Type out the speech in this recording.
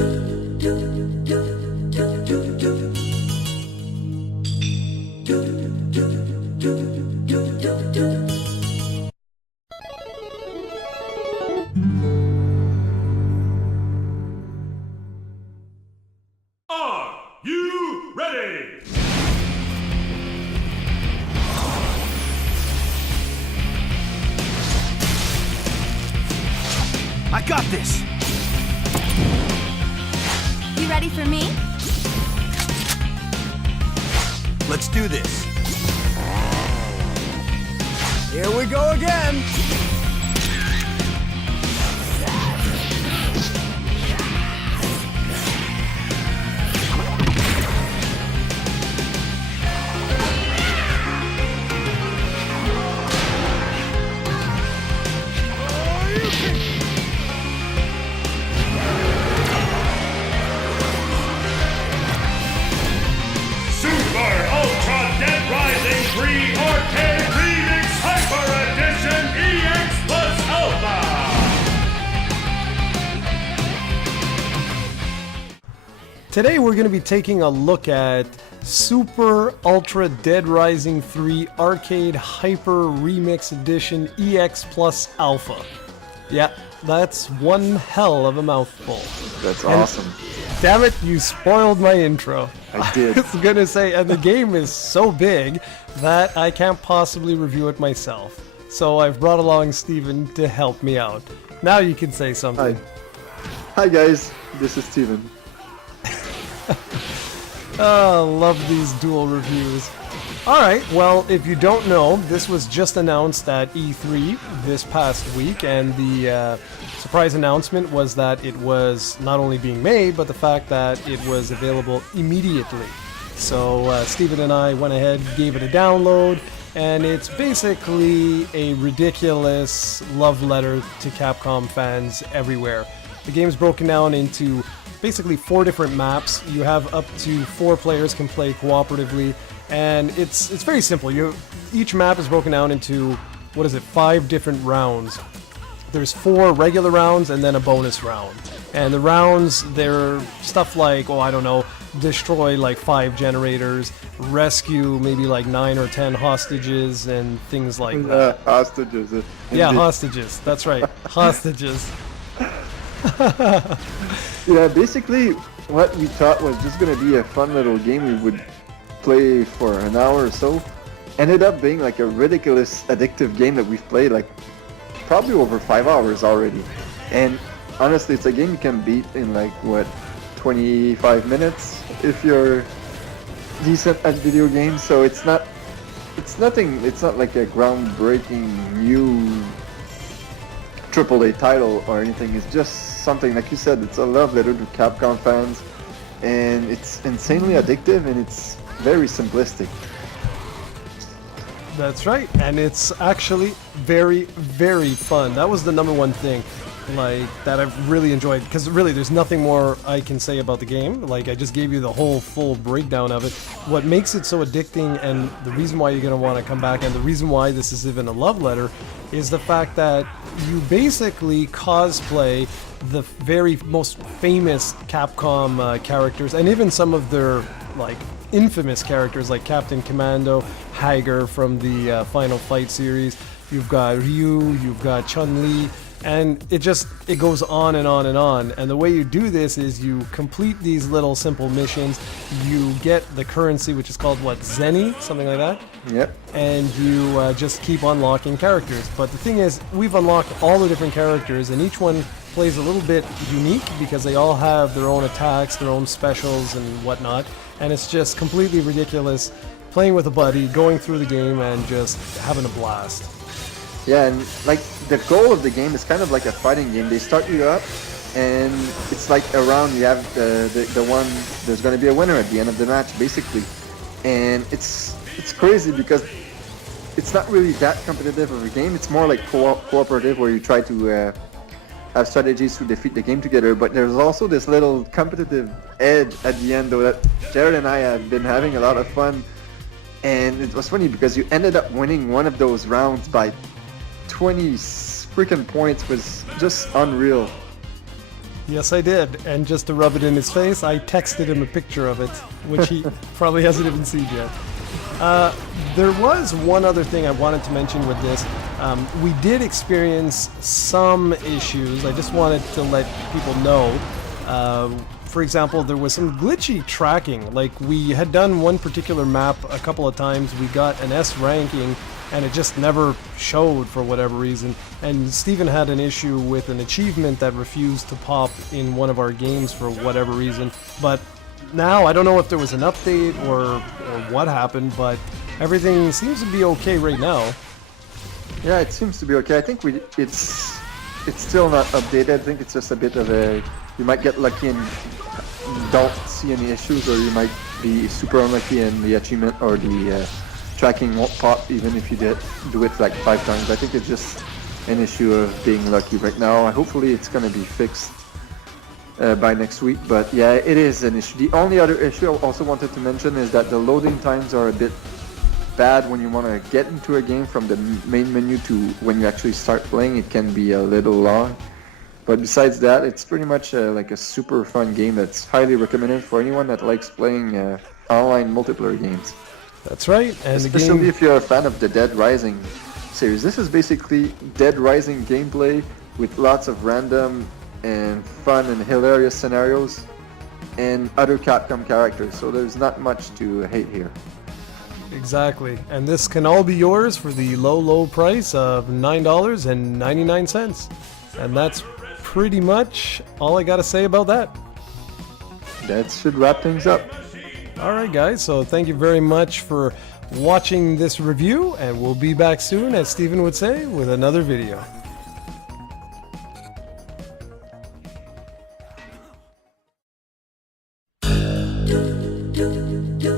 Are you ready? I got this! You ready for me? Let's do this. Here we go again! Super Ultra Dead Rising 3 Arcade Remix Hyper Edition EX Plus Alpha! Today we're going to be taking a look at Super Ultra Dead Rising 3 Arcade Hyper Remix Edition EX Plus Alpha. Yeah, that's one hell of a mouthful. That's awesome. Damn it, you spoiled my intro. I did. I was gonna say, and the game is so big that I can't possibly review it myself. So I've brought along Steven to help me out. Now you can say something. Hi guys, this is Steven. Oh, love these dual reviews. Alright, well, if you don't know, this was just announced at E3 this past week, and the surprise announcement was that it was not only being made, but the fact that it was available immediately. So Steven and I went ahead, gave it a download, and it's basically a ridiculous love letter to Capcom fans everywhere. The game's broken down into basically 4 different maps. You have up to 4 players can play cooperatively, and it's very simple. Each map is broken down into, 5 different rounds. There's 4 regular rounds and then a bonus round. And the rounds, they're stuff like, destroy like 5 generators, rescue maybe like 9 or 10 hostages, and things like that. Hostages. Yeah, hostages. That's right. Hostages. Yeah, basically what we thought was just gonna be a fun little game we would play for an hour or so ended up being like a ridiculous addictive game that we've played like probably over 5 hours already. And honestly, it's a game you can beat in like 25 minutes if you're decent at video games. So it's not like a groundbreaking new AAA title or anything. It's just something, like you said, it's a love letter to Capcom fans, and it's insanely addictive, and it's very simplistic. That's right, and it's actually very, very fun. That was the number one thing, that I've really enjoyed, because really there's nothing more I can say about the game. I just gave you the whole full breakdown of it. What makes it so addicting, and the reason why you're going to want to come back, and the reason why this is even a love letter, is the fact that you basically cosplay the very most famous Capcom characters, and even some of their infamous characters like Captain Commando, Hager from the Final Fight series. You've got Ryu, you've got Chun-Li, and it goes on and on and on. And the way you do this is you complete these little simple missions, you get the currency, which is called Zenny, something like that. Yep. And you just keep unlocking characters. But the thing is, we've unlocked all the different characters, and each one plays a little bit unique because they all have their own attacks, their own specials and whatnot. And it's just completely ridiculous playing with a buddy, going through the game, and just having a blast. Yeah, and the goal of the game is kind of like a fighting game. They start you up, and it's like a round. You have the one. There's going to be a winner at the end of the match, basically, and it's crazy because it's not really that competitive of a game. It's more like cooperative, where you try to have strategies to defeat the game together. But there's also this little competitive edge at the end, though, that Jared and I have been having a lot of fun. And it was funny because you ended up winning one of those rounds by 20 freaking points. Was just unreal. Yes, I did. And just to rub it in his face, I texted him a picture of it, which he probably hasn't even seen yet. There was one other thing I wanted to mention with this. We did experience some issues. I just wanted to let people know. For example, there was some glitchy tracking. Like, we had done one particular map a couple of times. We got an S ranking, and it just never showed for whatever reason. And Steven had an issue with an achievement that refused to pop in one of our games for whatever reason. But now, I don't know if there was an update or what happened, but everything seems to be okay right now. Yeah, it seems to be okay. I think it's still not updated. I think it's just a bit of a... You might get lucky and don't see any issues, or you might be super unlucky and the achievement or the tracking won't pop even if you do it like 5 times. I think it's just an issue of being lucky right now. Hopefully it's going to be fixed by next week, but yeah, it is an issue. The only other issue I also wanted to mention is that the loading times are a bit bad when you want to get into a game from the main menu to when you actually start playing. It can be a little long. But besides that, it's pretty much like a super fun game that's highly recommended for anyone that likes playing online multiplayer games. That's right, and especially if you're a fan of the Dead Rising series. This is basically Dead Rising gameplay with lots of random and fun and hilarious scenarios and other Capcom characters, so there's not much to hate here. Exactly, and this can all be yours for the low price of $9.99. And that's pretty much all I gotta say about that. That should wrap things up. Alright guys, so thank you very much for watching this review, and we'll be back soon, as Steven would say, with another video. Do